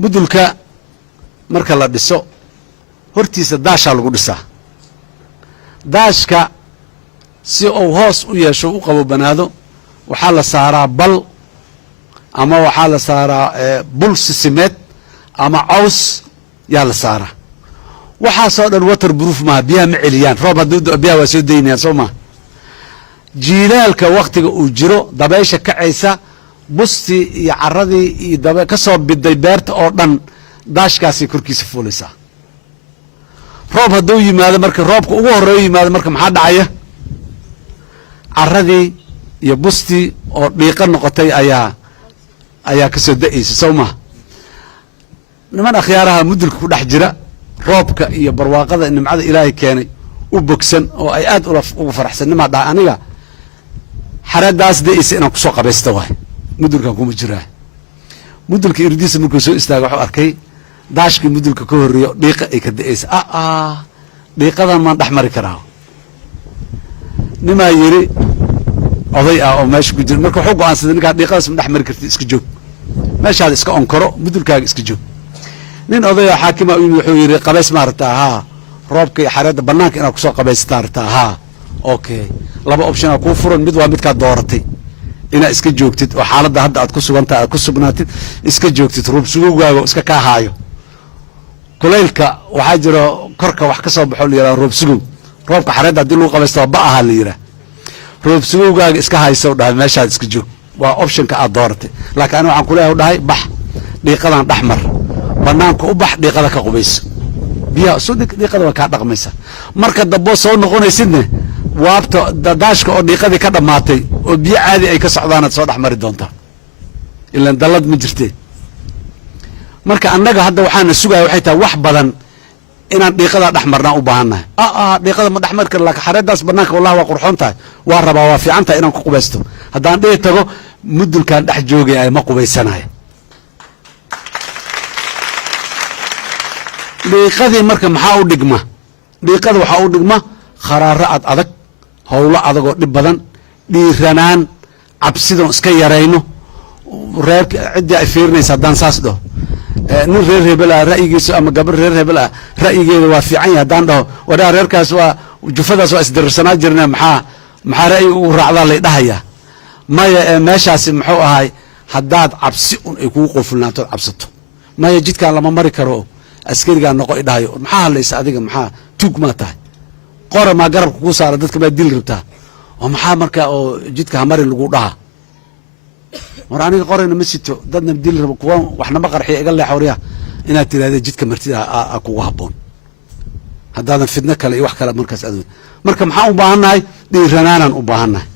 mudulka marka la dhiso hortiisa daashaa lagu dhisaa daashka si uu hoos u yeesho u qabobanaado waxaa la saaraa bal ama waxaa la saaraa bul sisimeed ama caws yaa la saaraa waxaasoo dhan water proof maaha biyaha ma celiyaan roob hadduu biyaha waa soo daynayaan soo maha jiilaalka waktiga uu jiro dabaysha kacaysa bustii iyo caradii iyo ka soo biday beerta oo dhan daashkaasay korkiisa fuulaysaa roob hadduu yimaado marka roobka ugu horeeyo yimaado marka maxaa dhacaya caradii iyo bustii oo dhiiqa noqotay ayaa ka soo da'aysa soo maha niman akhyaaraha mudulka ku dhex jira roobka iyo barwaaqada nimcada ilaahay keenay u bogsan oo ay aad uga faraxsan nimaa dhaha aniga xaradaas da'aysa inaan kusoo qabaysta waay mudulkan kuma jiraa mudulka irdiisa markuu soo istaaga wuxuu arkay daashkii mudulka ka horreeyo dhiiqa ay ka da'aysa dhiiqadan maan dhex mari karaa nimaa yidhi oday ah oo meesha ku jira marka wuxuu go'aansaday ninkaa dhiiqadaas ma dhex mari karti iska joog meeshaada iska onkoro mudulkaaga iska joog nin odayoo xaakima u yimid wuxuu yidhi qabays ma aragtaa haa roobka iyo xareedda bannaanka inaad kusoo qabaysata aragtaa haa okay laba optionaa kuu furan mid waa midkaad dooratay inaad iska joogtid oo xaaladda hadda aad ku sugantahay aad ku sugnaatid iska joogtid roobsugowgaaga iska kaa haayo kulaylka waxaa jiro korka wax ka soo baxo la yidhaha roobsugow roobka xareedda haddii lagu qabaysto waa ba ahaa la yidhaha roobsugowgaaga iska hayso dhahay meeshaad iska joog waa optionka aad dooratay laakiin aniga waxaan kuleeyahay dhahay bax dhiiqadan dhex mar banaanka u bax dhiiqada ka qubayso biyaha isu dhig dhiiqada waa kaa dhaqmaysa marka damboo soo noqonaysidne waabta daashka oo dhiiqadii ka dhammaatay oo biyo caadi ay ka socdaanaad soo dhex mari doontaa ilaan dallad ma jirtee marka annaga hadda waxaana sugaya waxay tahay wax badan inaan dhiiqadaa dhex marnaan u baahannahay dhiiqada ma dhex mari kara laakiin xareeddaas banaanka wallahi waa qurxoon tahay waa rabaa waa fiican tahay inaan ku qubaysto haddaan dhihi tago mudulkaan dhex joogaya ma qubaysanaya dhiiqadii marka maxaa u dhigma dhiiqada waxaa u dhigma kharaaro ad adag howlo adagoo dhib badan dhiiranaan cabsidon iska yarayno reerka ciddii ay fiirinaysa haddaan saas dhaho nin reer hebel ah ra'yigiisu ama gabar reer hebel ah ra'yigeeda waa fiican yahay haddaan dhaho wadhaa reerkaas waa jufadaas waa isdararsanaa jirna maxaa ra'yi ugu raacdaa lay dhahayaa maya meeshaasi muxuu ahay haddaad cabsi un ay kugu qofulnaantood cabsato maya jidkaan lama mari karo askarigaa noqo i dhahayo maxaa hadlaysa adiga maxaa tuug maa tahay qora maa garabka kuu saara dadka maa dili rabtaa oo maxaa markaa oo jidka hamari lagu dhaha war aniga qorayna ma sito dadna dili rabo kuwa waxnama qarxiya iga leexawriya inaad tirahdee jidka martida kugu habboon haddaadan fidno kale iyo wax kale markaas adoon marka maxaan u baahannahay dhiiranaanaan u baahannahay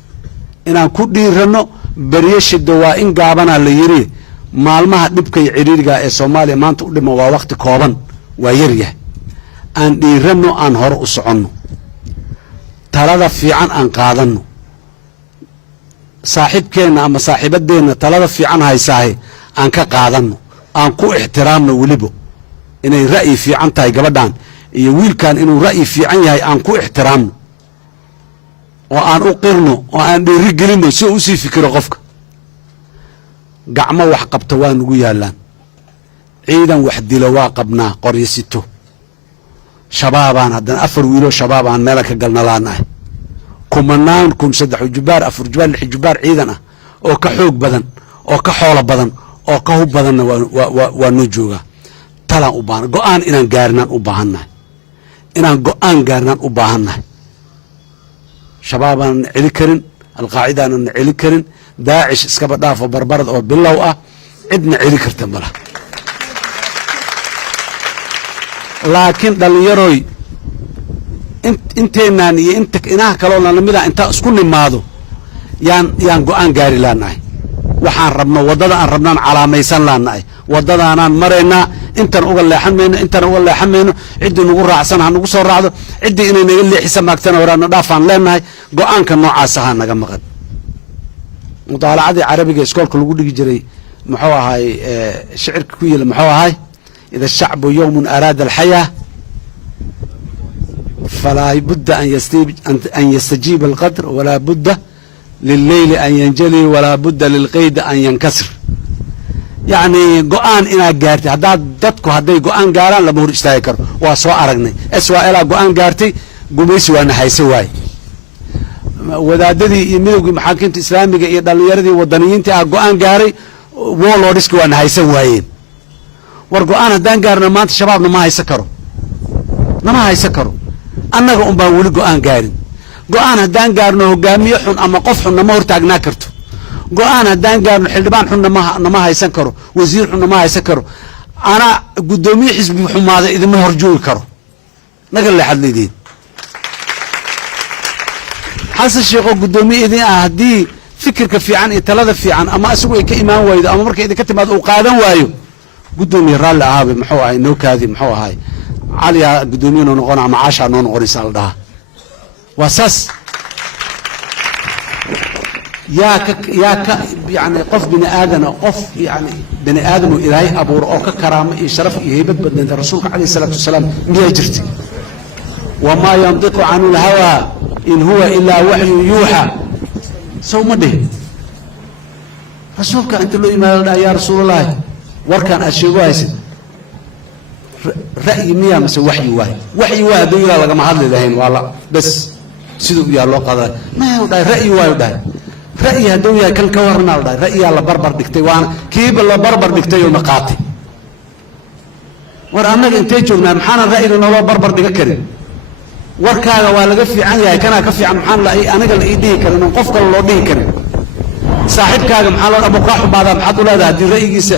inaan ku dhiiranno beriye shiddo waa in gaabanaa la yiri maalmaha dhibka iyo ciriiriga ee soomaaliya maanta u dhima waa wakti kooban waa yaryahay aan dhiiranno aan hore u soconno talada fiican aan qaadanno saaxiibkeenna ama saaxiibadeenna talada fiican haysaahe aan ka qaadanno aan ku ixtiraamno weliba inay ra'yi fiican tahay gabadhan iyo wiilkan inuu ra'yi fiican yahay aan ku ixtiraamno oo aan u qirno oo aan dhiiri gelinno si uu usii fikiro qofka gacmo wax qabta waa nugu yaallaan ciidan wax dilo waa qabnaa qoryo sito shabaabaan haddana 4 wiilo shabaabaan meela ka galna laanahay kumanaan kun 3 jubaar 4 jubaar 6 jubaar ciidan ah oo ka xoog badan oo ka xoolo badan oo ka hub badanna waa noo joogaa talaan u baahan go'aan inaan gaarnaan u baahannahay inaan go'aan gaarnaan u baahannahay shabaabaan celi karin alqaacidaanan celi karin daacish iskaba dhaafo barbarad oo bilow ah cidna celi karta ma laha laakiin dhallinyaroy inteynaan iyo inta inaha kaloo lamida intaa isku nimaado yaan go'aan gaari laanahay waxaan rabno waddada aan rabnaan calaamaysan laanahay waddadaanaan maraynaa intaan uga leexan mayno intaan uga leexan mayno ciddii nagu raacsan ha nagu soo raacdo ciddii inay naga leexisa maagtana waraana dhaafaan leenahay go'aanka noocaas ahaa naga maqan mudaalacadii carabiga iskoolka lagu dhigi jiray muxuu ahay shicirka ku yila muxuu ahay ida shacbu yowmun araada alxayaa falaa budda an yastajiiba alqadr walaa budda lilleyli an yanjali walaa budda lilqeydi an yankasir يعني قوان إنا قارتي هداد دادكو هداي قوان قاران لما هو استاهي كرو واسوا أرقني اسوا إلا قوان قارتي قميسي وانا حيسواي wadaadadii iyo midowgii maxaakiimta islaamiga iyo dhallinyaradii wadaniyiintii ah go-aan gaaray warlordska waana haysan waayeen war go-aan haddaan gaarno maanta shabaabna ma haysan karo nama haysan karo annaga un baan weli go-aan gaarin go-aan haddaan gaarno hogaamiye xun ama qof xun nama hortaagnaa karto go-aan haddaan gaarno xildhibaan xun nama haysan karo wasiir xun nama haysan karo ana guddoomiye xisbi xumaada idima horjoogi karo naga leexad leediin xasan sheekho guddoomiye idin ah haddii fikirka fiican iyo talada fiican ama isagu ay ka imaan waydo ama markay idinka timaado uu qaadan waayo guddoomiye raalli ahaabe muxuu ahay nookaadii muxuu ahay caliya guddoomiye noo noqona ama caashaa noo noqonaysa la dhahaa waa saas yaa ka yani qof bini aadana qof yani bini aadam ilaahay abuuro oo ka karaamo iyo sharaf iyo heybad badnanta rasuulka calayhi salaatu wasalaam miyaa jirtay wamaa yantiqu canu lhawaa in huwa ilaa waxyu yuuxa sow ma dhihin rasuulka inta loo yimaado la dhaha yaa rasuulallaahi warkaan aad sheego haysid ra'yi miyaa mase waxyi waay waxyi waay hadduu yidhaha lagama hadli lahayn waa la bes siduu yaa loo qadaa maya u dhahay ra'yi waayu dhahay ra'yi hadduu yahay kan ka warranaa la dhahay ra'yiyaa la barbar dhigtay waana kiiba la barbar dhigtay oo na qaatay war annaga intay joognaan maxaanan ra'yiga nooloo barbar dhiga karin warkaaga waa laga fiican yahay kanaa ka fiican maxaan aniga la ii dhihi karin oon qof kale loo dhihi karin saaxiibkaaga maxaa loo amu kaa xumaadaa maxaad u leedahay haddii ra'yigiisa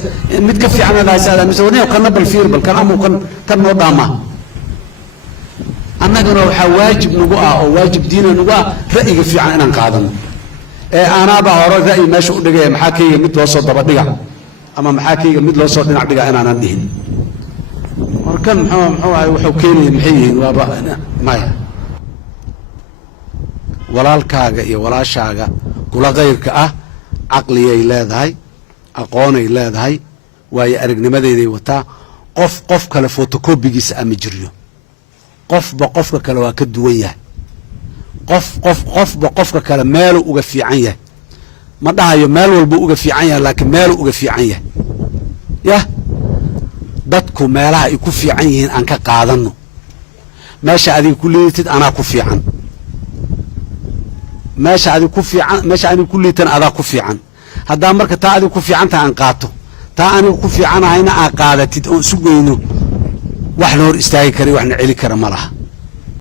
mid ka fiican aad haysaadaan mise warniyow kana bal fiir bal kan amuu kan noo dhaamaa annagana waxaa waajib nagu ah oo waajib diina nagu ah ra'yiga fiican inaan qaadano ee aanaaba hore ra'yi meesha u dhigaya maxaa kayga mid loo soo dabadhiga ama maxaa kayga mid loo soo dhinac dhiga inaanan dhihin warkan muxuu ahay wuxuu keenaya maxay yihiin waaba maya walaalkaaga iyo walaashaaga kula kayrka ah caqliyay leedahay aqoonay leedahay waayo aragnimadeeday wataa qof kale fotocopigiisa ama jiryo qofba qofka kale waa ka duwan yahay qofba qofka kale meeluu uga fiican yahay ma dhahayo meel walbuu uga fiican yahay laakiin meeluu uga fiican yahay yah dadku meelaha ay ku fiican yihiin aan ka qaadano meesha adiga ku liitid anaa ku fiican meesha adiga ku fiican meesha aniga ku liitan adaa ku fiican haddaa marka taa adiga ku fiican tahay aan qaato taa aniga ku fiicanahayna aan qaadatid oon isu geyno wax na hor istaagi kara waxna celi kara ma laha